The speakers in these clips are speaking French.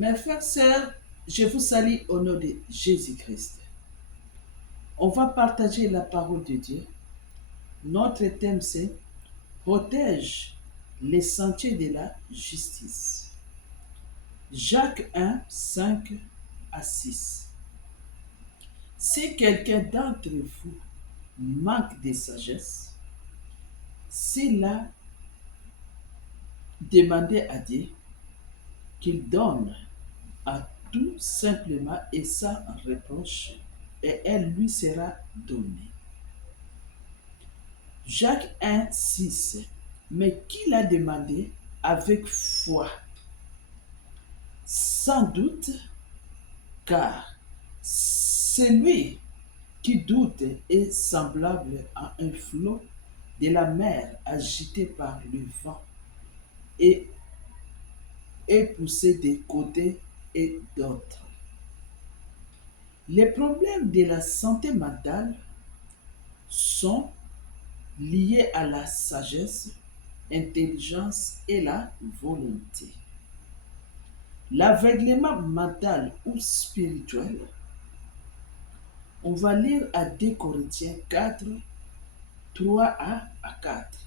Mes frères, sœurs, je vous salue au nom de Jésus-Christ. On va partager la parole de Dieu. Notre thème c'est protège les sentiers de la justice. Jacques 1, 5 à 6. Si quelqu'un d'entre vous manque de sagesse, s'il a demandé à Dieu qu'il donne à tout simplement et sans reproche, et elle lui sera donnée. Jacques 1, 6. Mais qui l'a demandé avec foi, sans doute, car celui qui doute est semblable à un flot de la mer agité par le vent et est poussé de côté et d'autre. Les problèmes de la santé mentale sont liés à la sagesse, intelligence et la volonté. L'aveuglement mental ou spirituel, on va lire à 2 Corinthiens 4, 3 à 4.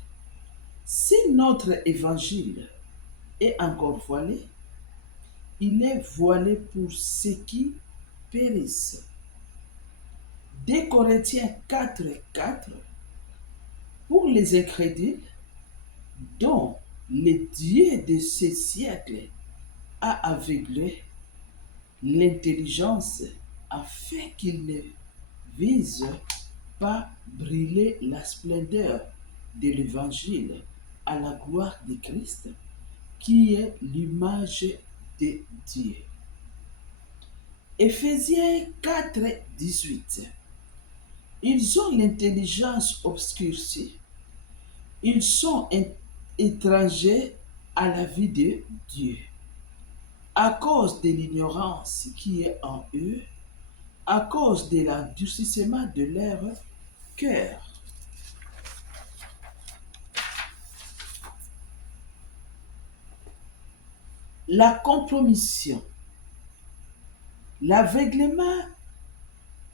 Si notre évangile est encore voilé, il est voilé pour ceux qui périssent. 2 Corinthiens 4, 4. Pour les incrédules, dont le Dieu de ce siècle a aveuglé l'intelligence afin qu'ils ne visent pas briller la splendeur de l'Évangile à la gloire de Christ, qui est l'image de Dieu. Éphésiens 4, 18. Ils ont l'intelligence obscurcie, ils sont étrangers à la vie de Dieu, à cause de l'ignorance qui est en eux, à cause de l'endurcissement de leur cœur. La compromission, l'aveuglement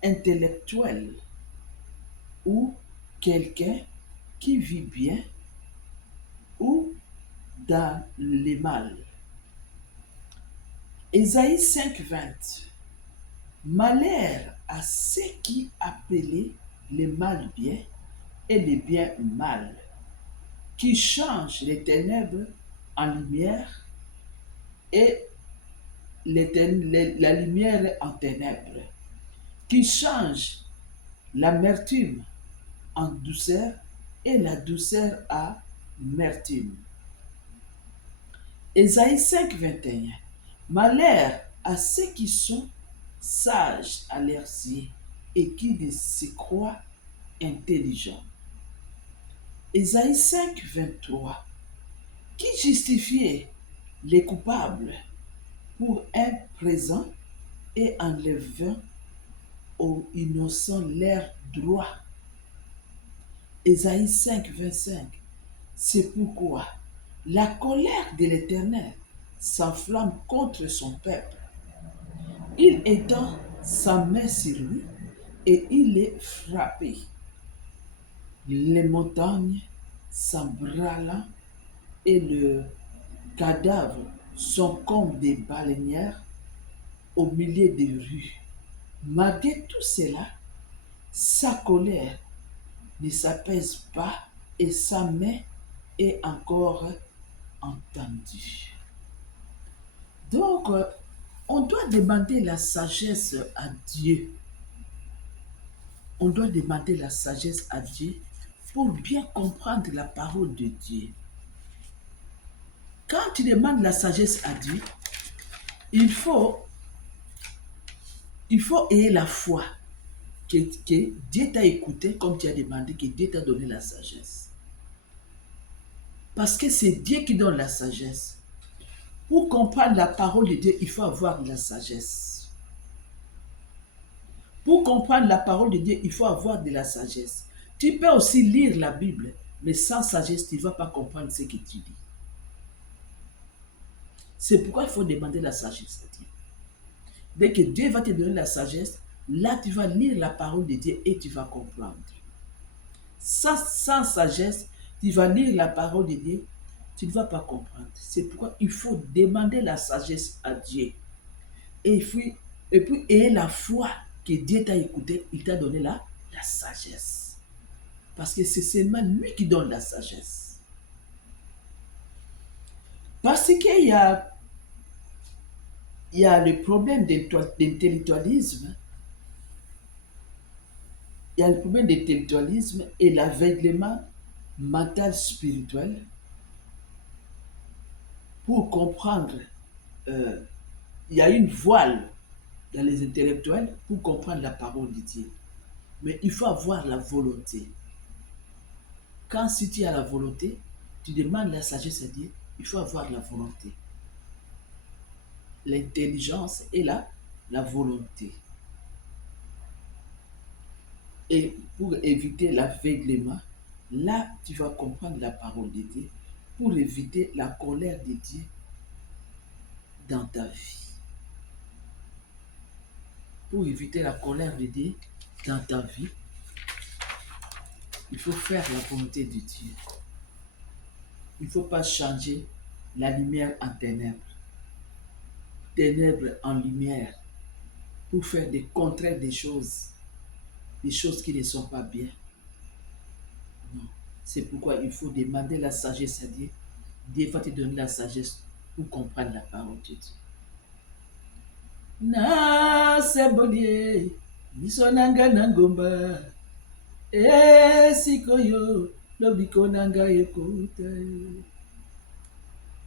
intellectuel ou quelqu'un qui vit bien ou dans le mal. Ésaïe 5, 20. Malheur à ceux qui appellent le mal bien et le bien mal, qui changent les ténèbres en lumière et la lumière en ténèbres, qui changent l'amertume en douceur et la douceur en amertume. Ésaïe 5, 21. Malheur à ceux qui sont sages à leurs yeux et qui se croient intelligents. Ésaïe 5, 23. Qui justifiait les coupables pour un présent et enlevant aux innocents leurs droits. Ésaïe 5, 25. C'est pourquoi la colère de l'Éternel s'enflamme contre son peuple. Il étend sa main sur lui et il est frappé. Les montagnes s'embralent et le cadavre sont comme des baleinières au milieu des rues. Malgré tout cela, sa colère ne s'apaise pas et sa main est encore entendue. Donc, on doit demander la sagesse à Dieu. On doit demander la sagesse à Dieu pour bien comprendre la parole de Dieu. Quand tu demandes la sagesse à Dieu, il faut ayer la foi que Dieu t'a écouté comme tu as demandé, que Dieu t'a donné la sagesse. Parce que c'est Dieu qui donne la sagesse. Pour comprendre la parole de Dieu, il faut avoir de la sagesse. Pour comprendre la parole de Dieu, il faut avoir de la sagesse. Tu peux aussi lire la Bible, mais sans sagesse, tu ne vas pas comprendre ce que tu lis. C'est pourquoi il faut demander la sagesse à Dieu. Dès que Dieu va te donner la sagesse, là tu vas lire la parole de Dieu et tu vas comprendre. Sans sagesse, tu vas lire la parole de Dieu, tu ne vas pas comprendre. C'est pourquoi il faut demander la sagesse à Dieu. Et puis ayez la foi que Dieu t'a écouté, il t'a donné la sagesse. Parce que c'est seulement lui qui donne la sagesse. Parce qu'il y a le problème d'intellectualisme, il y a le problème d'intellectualisme et l'aveuglement mental spirituel pour comprendre. euh, il y a une voile dans les intellectuels pour comprendre la parole de Dieu. Mais il faut avoir la volonté. Quand si tu as la volonté, tu demandes la sagesse à Dieu, il faut avoir la volonté. L'intelligence et la volonté. Et pour éviter l'aveuglement, là, tu vas comprendre la parole de Dieu pour éviter la colère de Dieu dans ta vie. Pour éviter la colère de Dieu dans ta vie, il faut faire la volonté de Dieu. Il ne faut pas changer la lumière en ténèbres, ténèbres en lumière, pour faire des contraires des choses qui ne sont pas bien. Non. C'est pourquoi il faut demander la sagesse à Dieu. Dieu va te donner la sagesse pour comprendre la parole de Dieu. Na sebolie, miso nanga na ngomba, sikoyo, lobiko nanga ekota.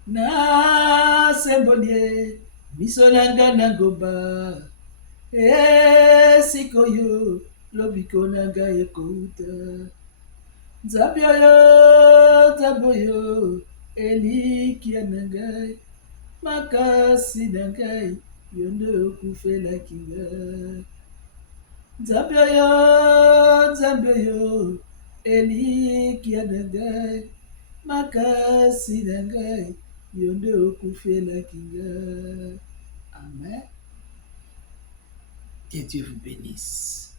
Na sebolie, miso nanga na ngomba, sikoyo, lobiko nanga ekota. Nzambe oyo, elikia na ngai, makasi na ngai, yo nde okufelaki ngai. Nzambe oyo, elikia na ngai, makasi na ngai, yo nde okufelaki ngai. Amen. Que Dieu vous bénisse.